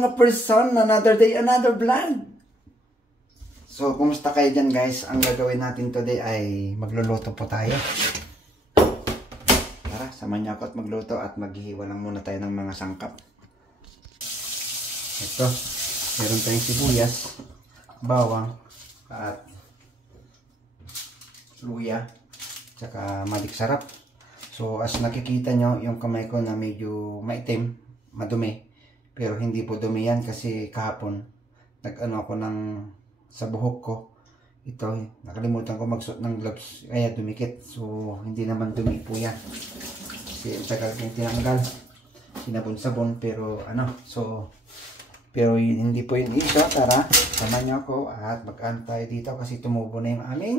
mga person, another day, another vlog. So, kumusta kayo dyan guys? Ang gagawin natin today ay magluluto po tayo. Tara, samahan niyo ako at magluto at maghihiwa lang muna tayo ng mga sangkap. Ito, meron tayong sibuyas, bawang, at luya, tsaka malik sarap. So, as nakikita nyo, yung kamay ko na medyo maitim, madumi. Pero hindi po dumi yan kasi kahapon nag-ano ako sa buhok ko. Ito, nakalimutan ko magsuot ng gloves kaya dumikit. So, hindi naman dumi po yan. Kasi ang tagal kong tinanggal. Sinabon-sabon pero pero hindi po yun ito. Tara, samahan nyo ako at mag-ano tayo dito kasi tumubo na yung aming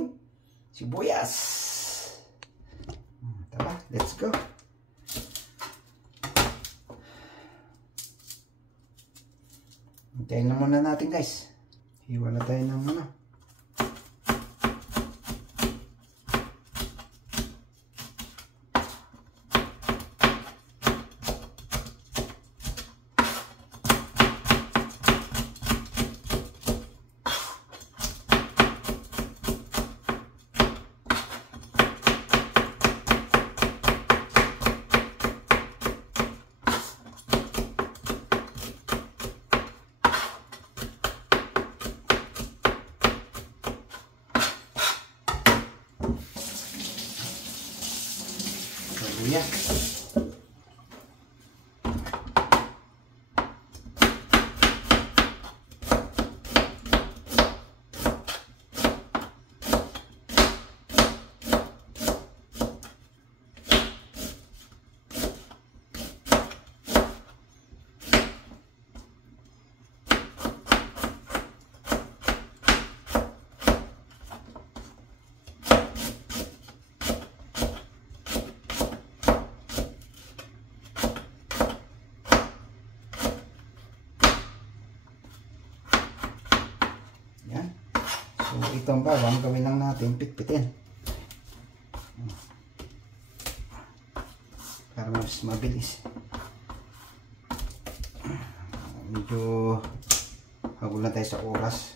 sibuyas. Tara, let's go. Hintayin na muna natin guys. Hiwa na tayo ng luya. So, itong bawang gawin lang natin pitpitin para mas mabilis. Medyo habol na tayo sa oras.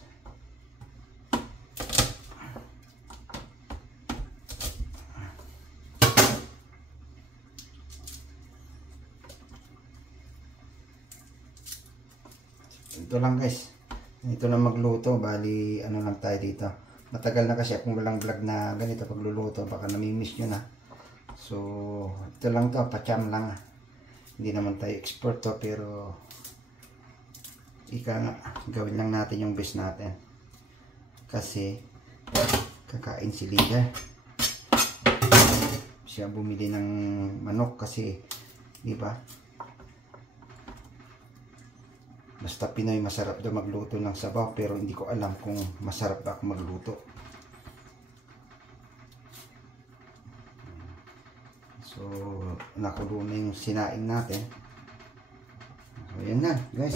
Ito lang guys. Ito na magluto, bali ano lang tayo dito. Matagal na kasi akong walang vlog na ganito pagluluto, baka namimiss nyo na. So, ito lang to, pacham lang. Hindi naman tayo expert to, pero gawin lang natin yung best natin. Kasi, kakain si Linda. Siya bumili ng manok kasi, di ba? Basta Pinoy masarap daw magluto ng sabaw pero hindi ko alam kung masarap ba ako magluto. So, nakulo na yung sinaing natin. So, yan na guys.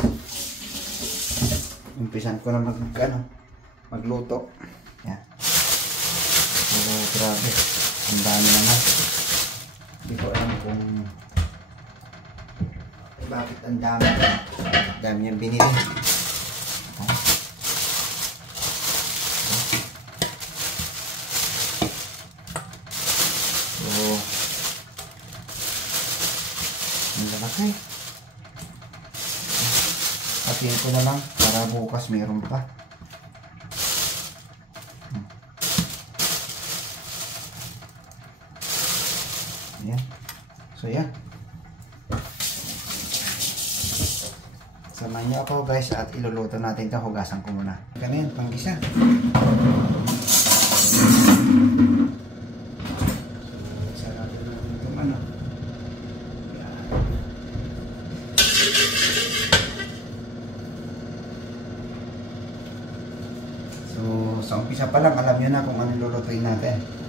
Umpisan ko na magluto. Yan. So, grabe. Ang dami naman. Hindi ko alam kung bakit ang dami niyang binili. So, ang lalaki. Patiin ko na lang para bukas meron pa. Ayan. So, yan. Samahan niyo ako guys at iluluto natin ito. Hugasan ko muna. Ganyan, panggisa. Sarap natin itong ano. So, sa umpisa pa lang, alam niyo na kung ano lulutuin natin.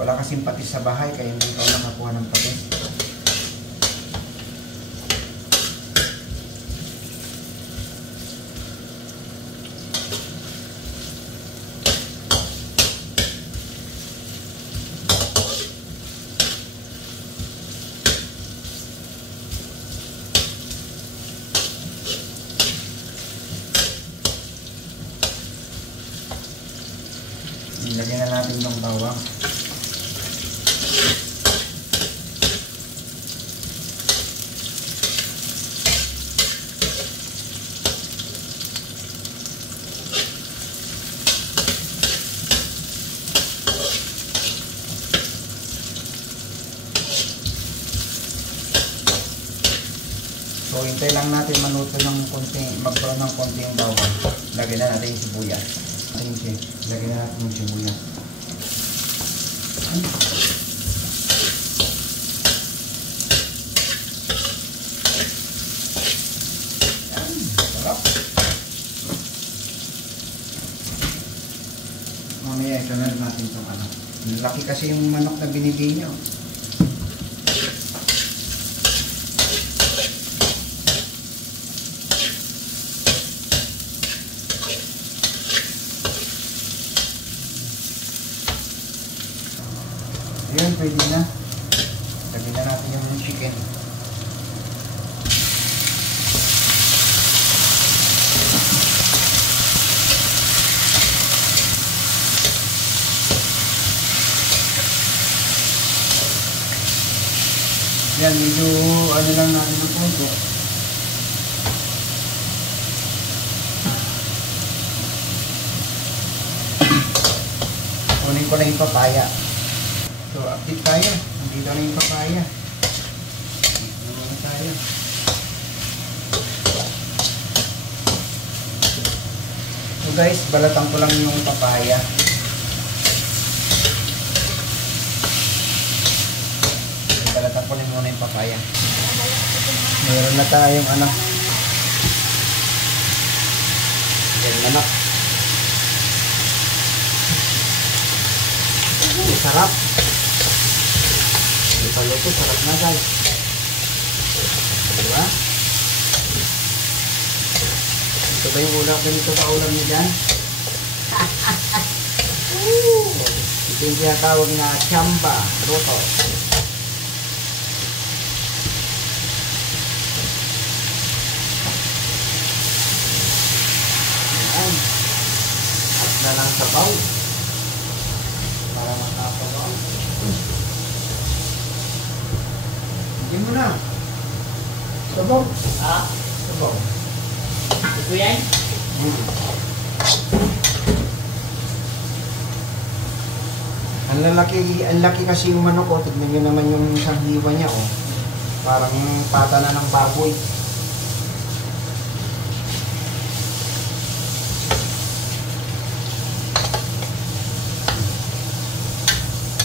Wala kasing patis sa bahay kaya hindi ko nakakuha ng patis. Ilagyan na natin yung bawang. So, hintay lang natin maluto ng konting, mag-brown ng konting bawang. Lagyan na natin yung sibuyas. Lagyan na natin yung sibuyas. Sarap. Mamaya isunod natin itong ano. Laki kasi yung manok na binibili nyo. Ayan, pwede na. Lagyan na natin yung chicken. Ayan, medyo ano lang natin ng konti. Kunin ko lang yung papaya. So, update tayo. Nandito na yung papaya. Nandito tayo. So guys, balatan ko lang yung papaya. Balatan ko lang muna yung papaya. Meron na tayong ano. Yan naman. Sarap. Paluto, sarap na guys. Diba? Ito ba yung ulam? Ganito pa ulam niya dyan? Ito yung tinatawag na chamba, luto. Ayan. At na lang sabaw. Para matapaw. Hindi mo na. Sabaw. Ah? Sabaw. Ito yan? Ang laki kasi yung manok ko. Tignan nyo naman yung isang hiwa niya. Oh. Parang pata na ng baboy.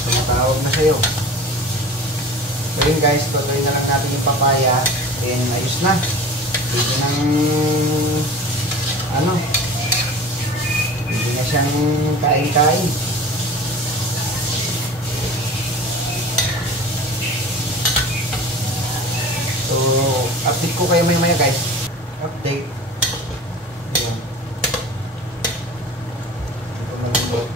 Tumatawag na sa'yo. So yun guys, tuloy na lang natin yung papaya. Then ayos na. Pwede nang ano, pwede na siyang kain-kain. So update ko kayo maya guys. Update. Ayan. Ito malambot.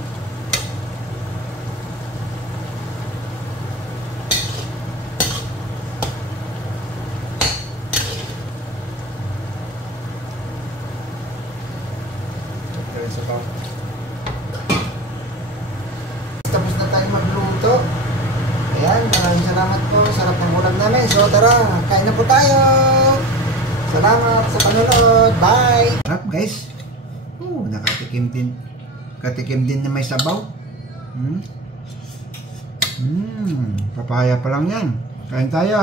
Tapos na tayo magluto. Ayan, maraming salamat po. Sarap ng ulam namin. So tara, kain na po tayo. Salamat sa panonood. Bye! Sarap guys. Nakatikim din. Katikim din na may sabaw. Papaya pa lang yan. Kain tayo.